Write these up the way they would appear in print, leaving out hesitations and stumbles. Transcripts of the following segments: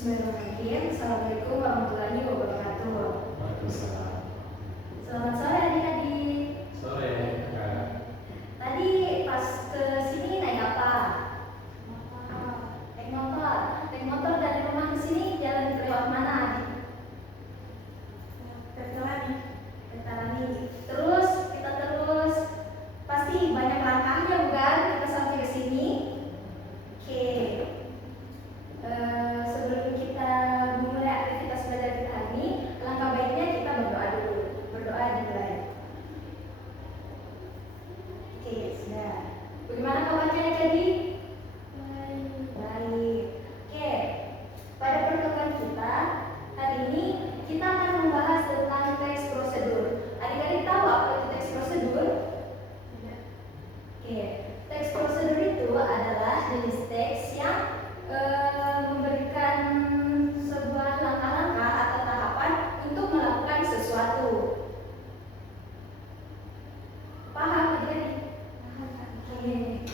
Bismillahirrahmanirrahim. Assalamualaikum warahmatullahi wabarakatuh. Waalaikumsalam. Selamat sore adik-adik. Sore, Kak. Tadi pas ke sini naik apa? Naik motor. Naik motor dari rumah ke sini jalan lewat mana? Veterani. Terus kita terus pasti banyak langkahnya bukan kita sampai ke sini. Oke. Sebelum kita memulai aktivitas belajar kita hari ini, langkah baiknya kita berdoa dulu. Berdoa dimulai. Oke, sudah. Bagaimana kabarnya adik-adik? Baik. Oke. Pada pertemuan kita hari ini kita akan membahas tentang teks prosedur. Adik-adik tahu apa itu teks prosedur? Oke. Teks prosedur itu adalah jenis teks yang memberikan sebuah langkah-langkah atau tahapan untuk melakukan sesuatu. Paham adik-adik? Oke.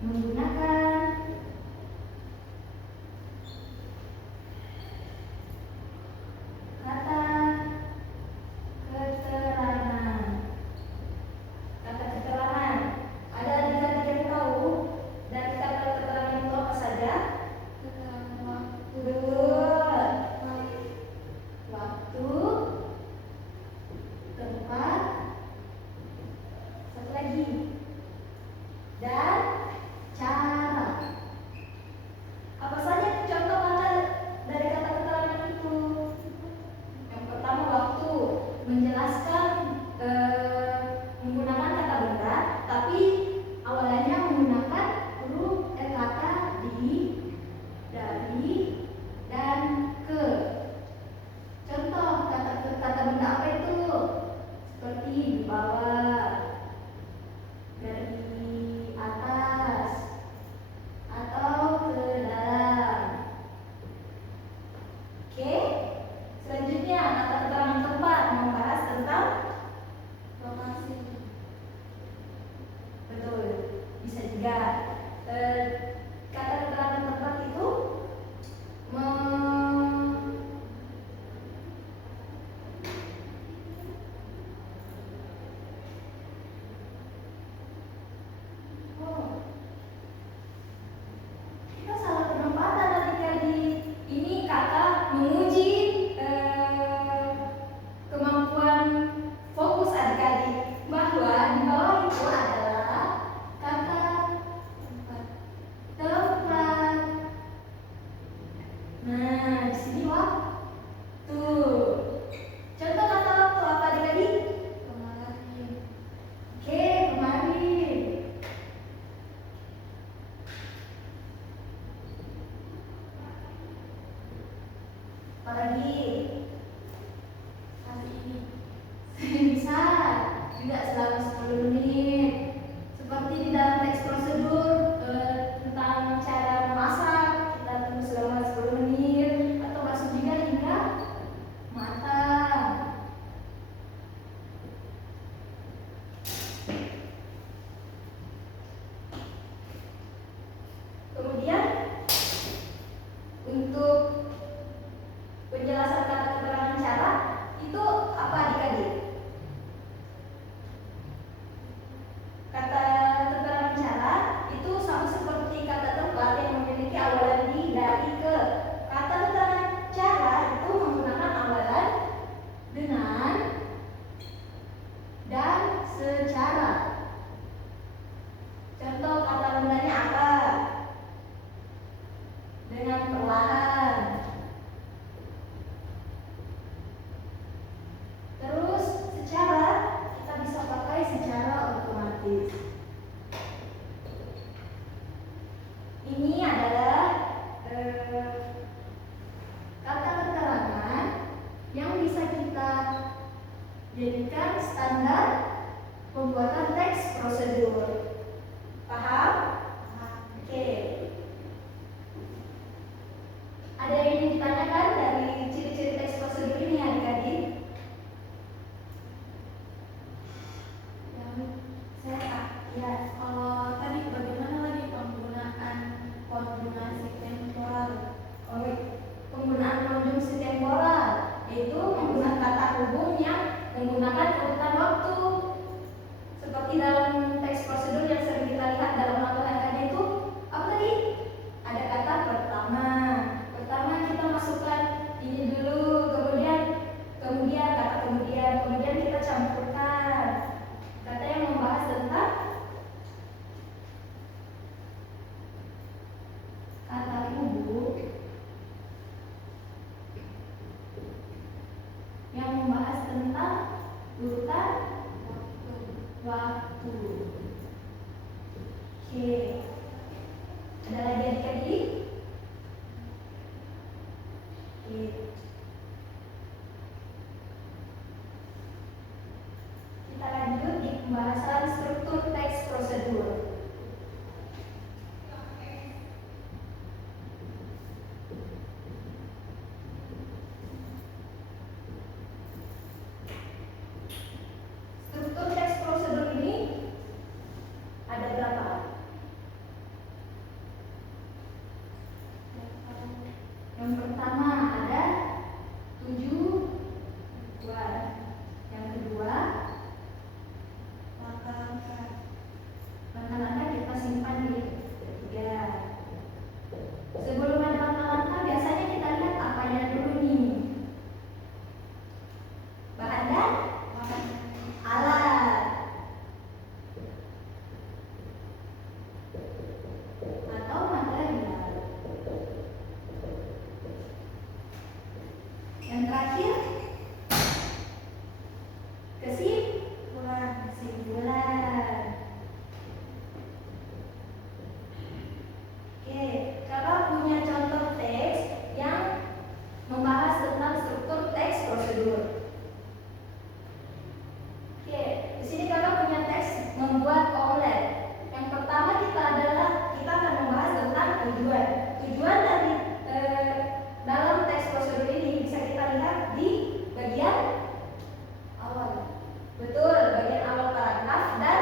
menggunakan kata keterangan. Kata keterangan. Ada adik-adik yang tahu dari kata keterangan itu apa saja? Waktu, tempat, satu lagi, dan cara. Apa saja contoh kata dari kata keterangan itu? Yang pertama waktu, menjelaskan menggunakan kata benda, tapi awalannya menggunakan huruf kata di, dari, dan ke. Contoh kata benda apa itu? Seperti di bawah, dari atas, atau ke dalam. Oke, selanjutnya kata keterangan tempat membahas tentang lokasi. Betul, bisa juga. Kata keterangan tempat itu kita salah penempatan adik-adik. Ini kata menguji kemampuan fokus adik-adik, bahwa di bawah itu adalah kata tempat. Nah, di sini waktu. Contoh kata waktu apa adik-adik? Kemarin. Oke, kemarin. Apalagi? Hari ini. Bisa juga selama 10 menit. Seperti di dalam teks prosedur tentang cara memasak, kita tunggu selama 10 menit, atau masuk juga hingga matang. Kemudian untuk penjelasan kata keterangan cara itu apa adik-adik? Kata keterangan cara itu sama seperti kata tempat yang memiliki awalan di, dari, ke. Kata keterangan cara itu menggunakan awalan dengan dan secara. Contoh kata bendanya apa? Dengan perlahan. Terus secara kita bisa pakai secara otomatis. Ini adalah kata keterangan yang bisa kita jadikan standar pembuatan teks prosedur. Paham? Oke. Ada yang ingin ditanyakan dari ciri-ciri teks prosedur ini adik-adik? Ya, kalau tadi bagaimana lagi penggunaan Yang pertama ada 7 buah. Yang kedua langkah-langkah kita simpan di ketiga. Sebelum ada langkah-langkah biasanya kita lihat apanya dulu nih. Bahan dan alat atau material. Yang terakhir kesimpulan. Oke, kakak punya contoh teks yang membahas tentang struktur teks prosedur. Oke, di sini kakak punya teks membuat omelet. Yang pertama kita akan membahas tentang tujuan. Tujuan dari dalam teks prosedur ini bisa kita lihat di bagian awal. Betul, bagian awal paragraf dan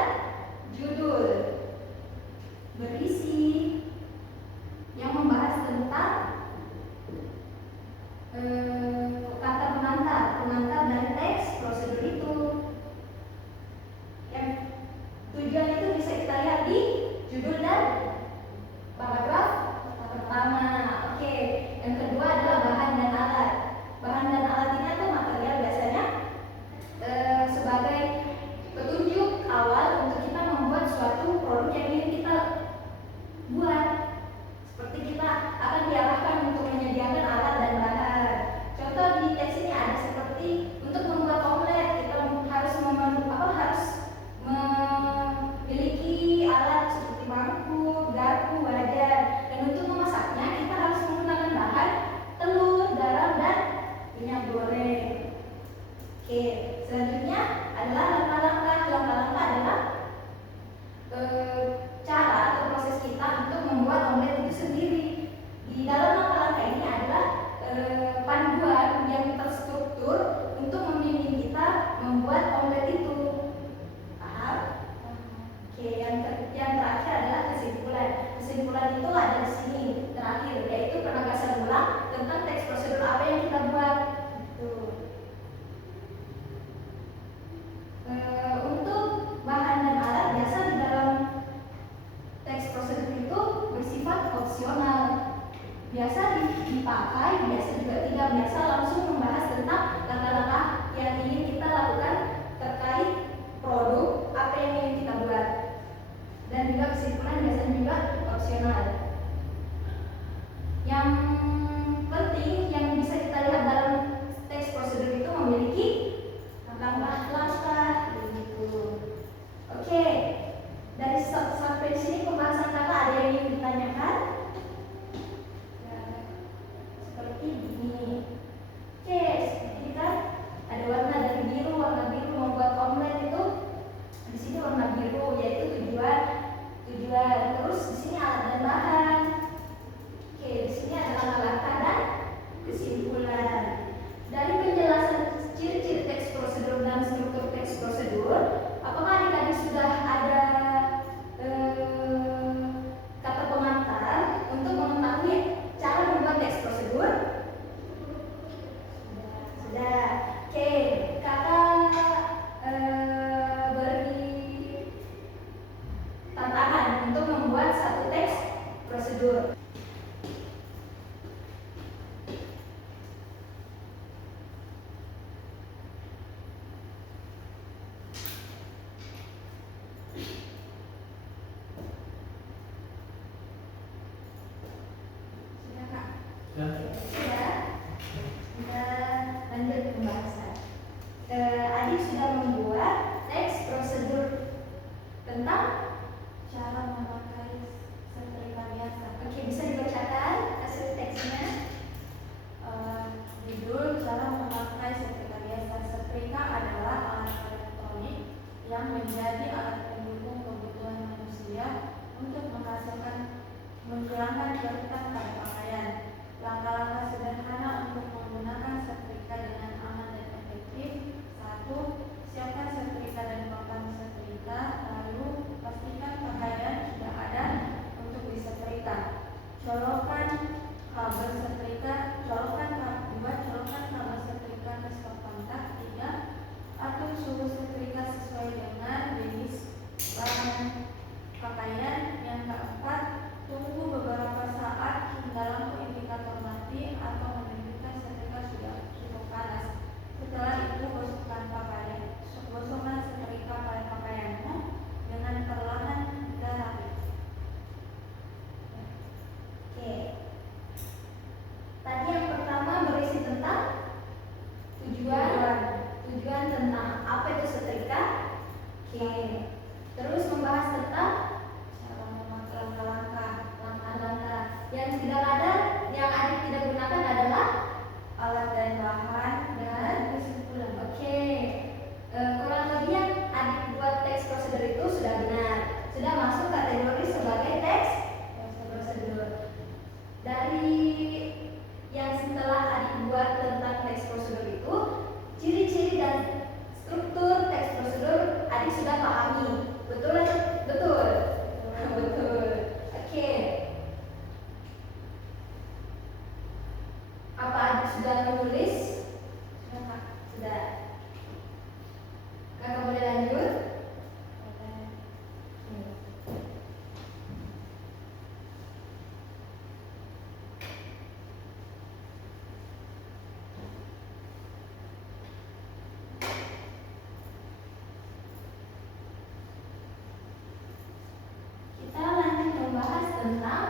judul. Berisi yang membahas tentang kata pengantar dari teks prosedur itu. Yang tujuan itu bisa kita lihat di judul dan paragraf pertama. Oke, yang kedua adalah bahan dan alat. Bahan dan alat ini atau material biasanya sebagai petunjuk awal untuk kita membuat suatu produk yang ingin kita buat. Seperti kita akan diarahkan untuk menyediakan alat dan bahan. Contoh di teks ini ada seperti untuk membuat omelet kita harus memiliki alat seperti mangkuk, garpu, wajan. Dan untuk memasaknya kita harus menggunakan bahan telur, garam, dan minyak goreng. Oke, selanjutnya adalah langkah-langkah. Langkah-langkah adalah cara atau proses kita untuk membuat omelet itu sendiri. Di dalam langkah-langkah ini adalah panduan yang terstruktur untuk membimbing kita membuat omelet itu. Paham? Oke, yang terakhir adalah kesimpulan. Kesimpulan itu ada di sini terakhir, yaitu penegasan ulang tentang teks prosedur apa yang kita buat. Untuk bahan dan alat biasa di dalam teks prosedur itu bersifat opsional. Biasa dipakai, biasa juga tidak. Biasa langsung membahas tentang langkah-langkah yang ingin kita lakukan terkait produk apa yang ingin kita buat. Dan juga kesimpulan biasanya juga opsional. Yang penting yang bisa kita lihat dalam teks prosedur itu memiliki langkah-langkah begitu. Oke, dari sampai di sini pembahasan kakak ada yang ingin ditanyakan? Ya, seperti ini. Oke, seperti ini kan ada warna dari biru, warna biru membuat omelet itu. Di sini warna biru yaitu tujuan. Terus di sini alat dan bahan. Oke, di sini ada langkah-langkah dan kesimpulan. Dari penjelasan ciri-ciri teks prosedur dan struktur teks prosedur, apakah adik-adik sudah ada kata pengantar untuk mengetahui cara membuat teks prosedur? Sudah. Oke, kakak beri tantangan untuk membuat satu teks prosedur. Sudah lanjut pembahasan. Adik sudah membuat teks prosedur tentang cara memakai setrika biasa. Oke, bisa dibacakan hasil teksnya. Judul cara memakai setrika biasa. Setrika adalah alat elektronik yang menjadi alat pendukung kebutuhan manusia untuk menghilangkan kerutan pada pakaian. Langkah-langkah sederhana untuk menggunakan setrika dengan aman dan efektif. 1. Siapkan setrika dan papan setrika. Lalu pastikan pakaian sudah ada untuk disetrika. Colokkan kabel setrika Yang tidak ada, yang adik tidak gunakan adalah alat dan bahan dan kesimpulan. oke. Kurang lebih yang adik buat teks prosedur itu sudah benar, sudah masuk kategori sebagai teks prosedur. Dari yang setelah adik buat tentang teks prosedur itu, ciri-ciri dan struktur teks prosedur adik sudah pahami. Betul? Betul. Betul. Oke. Apa adik sudah menulis? Sudah, Kak. Sudah. Kakak boleh lanjut? Boleh. Kita lanjut membahas tentang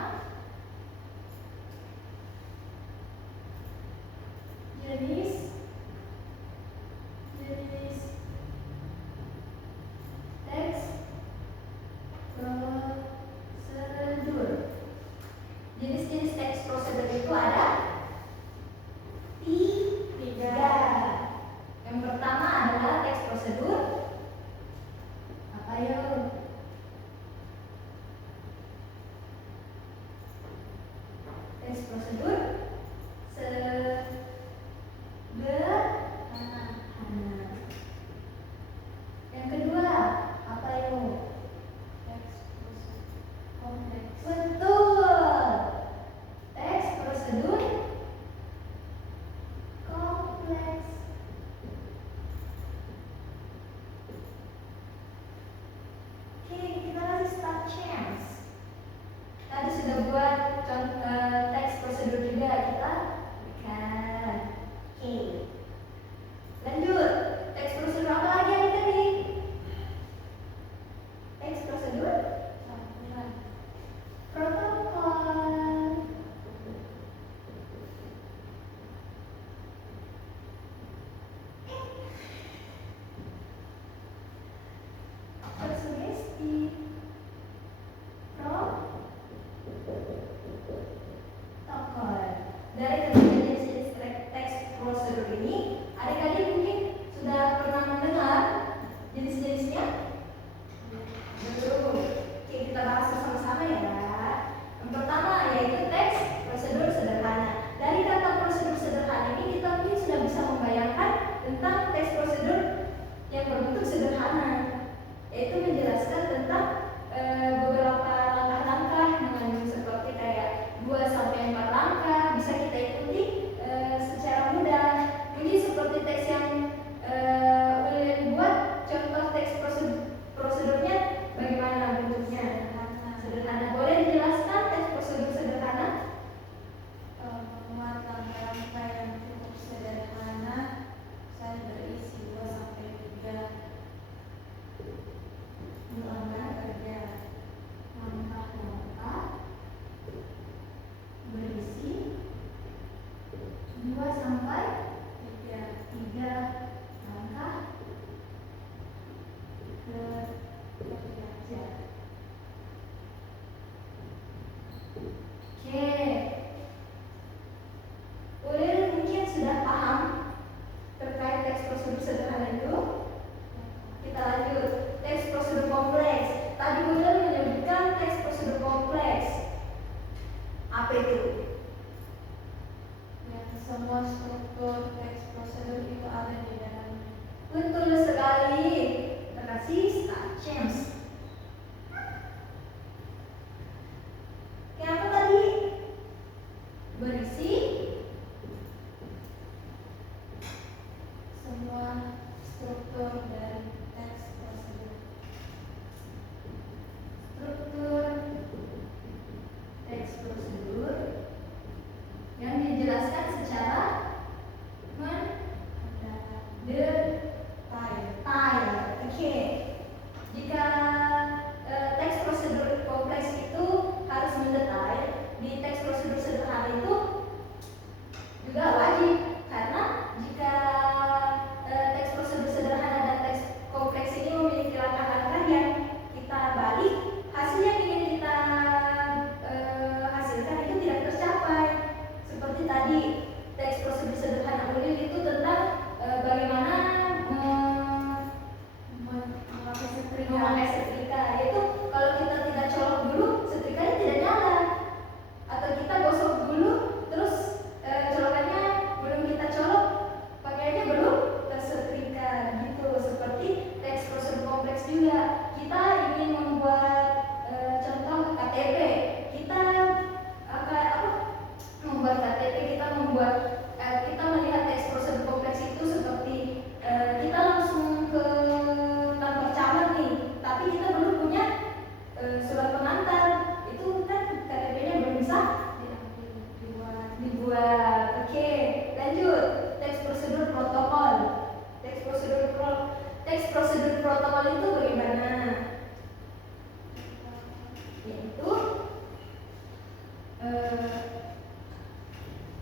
jenis teks prosedur. Jenis-jenis teks prosedur itu ada tiga. Yang pertama adalah teks prosedur apa yuk? Teks prosedur sederhana. Yang kedua apa yuk? Teks prosedur kompleks. Betul. Teks prosedur kompleks. Oke, kita kasih start chance. Tadi sudah buat contoh teks prosedur juga.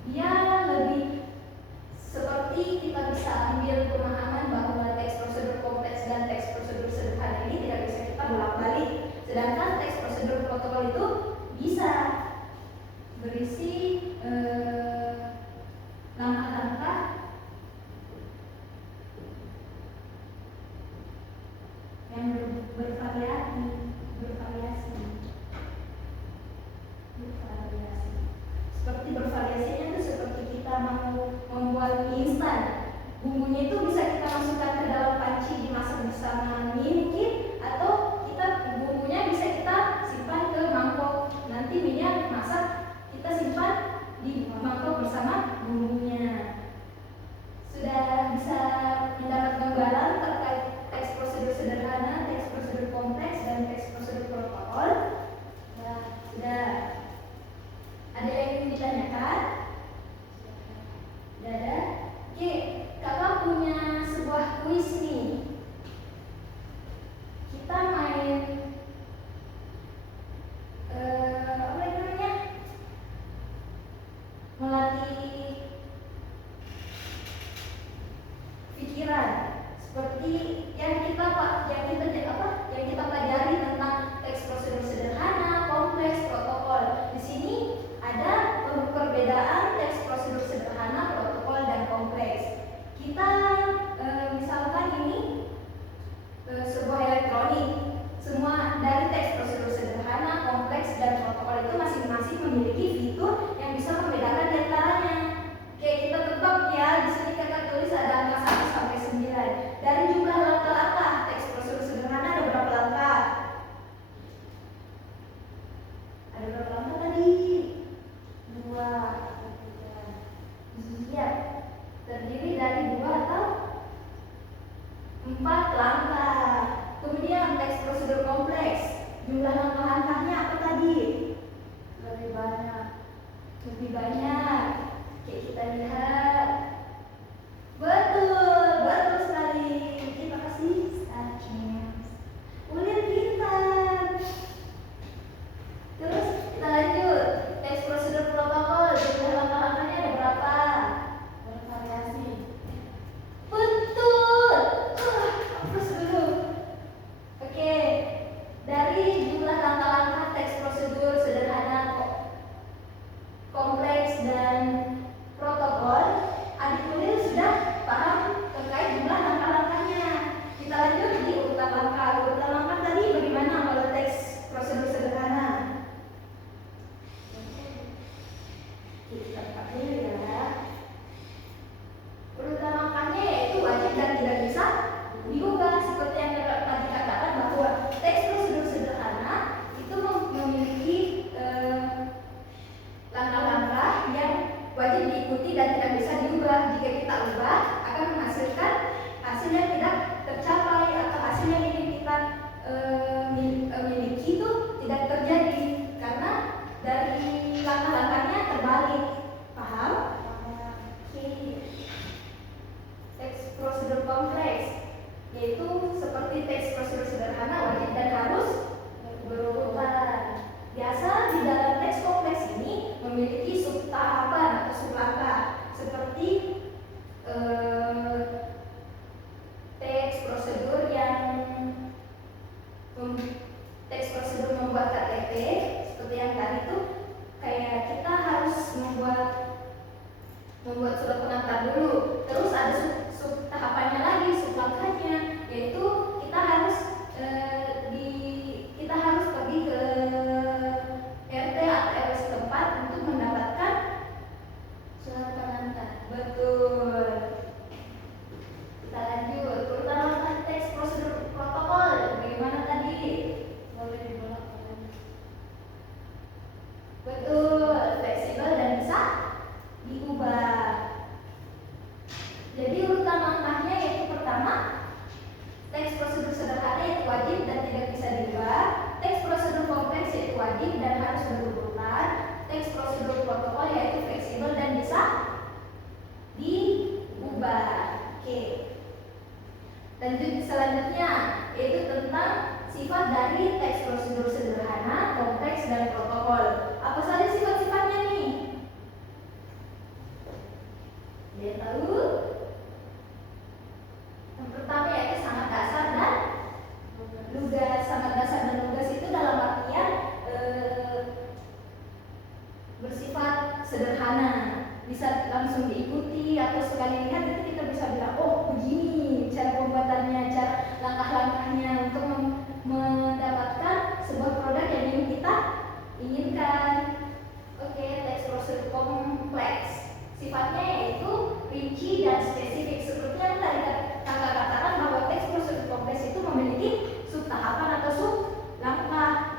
dia lebih seperti kita bisa ambil pemahaman bahwa teks prosedur kompleks dan teks prosedur sederhana ini tidak bisa kita bolak-balik. Sedangkan teks prosedur protokol itu bisa berisi langkah-langkah yang bervariasi. Seperti bervariasinya itu seperti kita mau membuat mie instan. Bumbunya itu bisa kita masukkan ke dalam panci dimasak bersama mie mungkin, atau bumbunya bisa kita simpan ke mangkok. Nanti mie-nya dimasak, kita simpan di mangkok bersama bumbunya. Sudah bisa mendapat gambaran terkait teks prosedur sederhana, teks prosedur kompleks, dan teks prosedur protokol? Sudah. Ada yang ingin ditanyakan? Sudah ada? Oke, kakak punya sebuah kuis nih. Kita main apa namanya? Melatih pikiran seperti yang kita pelajari tentang teks prosedur sederhana, kompleks, protokol. Di sini ada perbedaan teks prosedur sederhana, protokol, dan kompleks. Kita misalkan ini sebuah elektronik. Semua dari teks prosedur sederhana, kompleks, dan protokol itu masing-masing memiliki fitur yang bisa membedakan di antaranya. Oke, kita tebak ya. Di sini kakak tulis ada angka 1 sampai 9. Dari jumlah langkah-langkah teks prosedur sederhana ada berapa langkah? Ada berapa langkah tadi? 2. Siap. Terdiri dari 2 atau 4 langkah. Kemudian teks prosedur kompleks. Jumlah langkah-langkahnya apa tadi? Lebih banyak. Oke, kita lihat. Betul sekali. Terima kasih. Ulir pintar. Terus kita lanjut. Teks prosedur protokol. Jumlah langkah-langkahnya ada berapa? Bervariasi. Betul. Terus dulu. Oke. Dari jumlah langkah-langkah teks prosedur sederhana, kompleks, dan protokol, adik Nuril sudah paham terkait jumlah langkah-langkahnya. Kita lanjut di urutan langkah. Urutan langkah tadi bagaimana kalau teks prosedur sederhana? Kita lihat dulu ya. Urutan langkahnya yaitu wajib dan tidak bisa diubah. Seperti yang tadi katakan bahwa teks prosedur sederhana itu memiliki langkah-langkah yang wajib diikuti dan tidak bisa diubah. Jika kita ubah, akan menghasilkan hasil yang tidak tercapai atau hasil yang ingin kita miliki itu tidak terjadi karena dari langkah-langkahnya terbalik. Paham? Oke. Teks prosedur kompleks yaitu seperti teks prosedur sederhana, wajib dan harus berurutan. Biasa di dalam teks kompleks ini memiliki subtahapan atau sublangkah seperti teks prosedur membuat KTP seperti yang tadi tuh, kayak kita harus membuat surat pengantar dulu. Terus ada subtahapannya lagi, sublangkahnya, yaitu kita harus pergi ke RT atau RW setempat untuk mendapatkan surat pengantar. Betul. Kita lanjut. Urutan langkah teks prosedur protokol bagaimana tadi? Boleh dibolak-balik. Betul, fleksibel dan bisa diubah. Jadi urutan langkahnya yaitu pertama, teks prosedur sederhana yaitu wajib dan tidak bisa diubah. Teks prosedur kompleks yaitu wajib dan harus berurutan. Teks prosedur protokol yaitu fleksibel dan bisa diubah. Oke. Lanjut selanjutnya yaitu tentang sifat dari teks prosedur sederhana, kompleks, dan protokol. Apa saja sifat sederhana, bisa langsung diikuti atau sekali lihat itu kita bisa bilang, oh begini cara pembuatannya, cara langkah-langkahnya untuk mendapatkan sebuah produk yang ingin kita inginkan. Oke, teks prosedur kompleks sifatnya yaitu rinci dan spesifik. Seperti yang tadi kakak katakan bahwa teks prosedur kompleks itu memiliki sub tahapan atau sub langkah.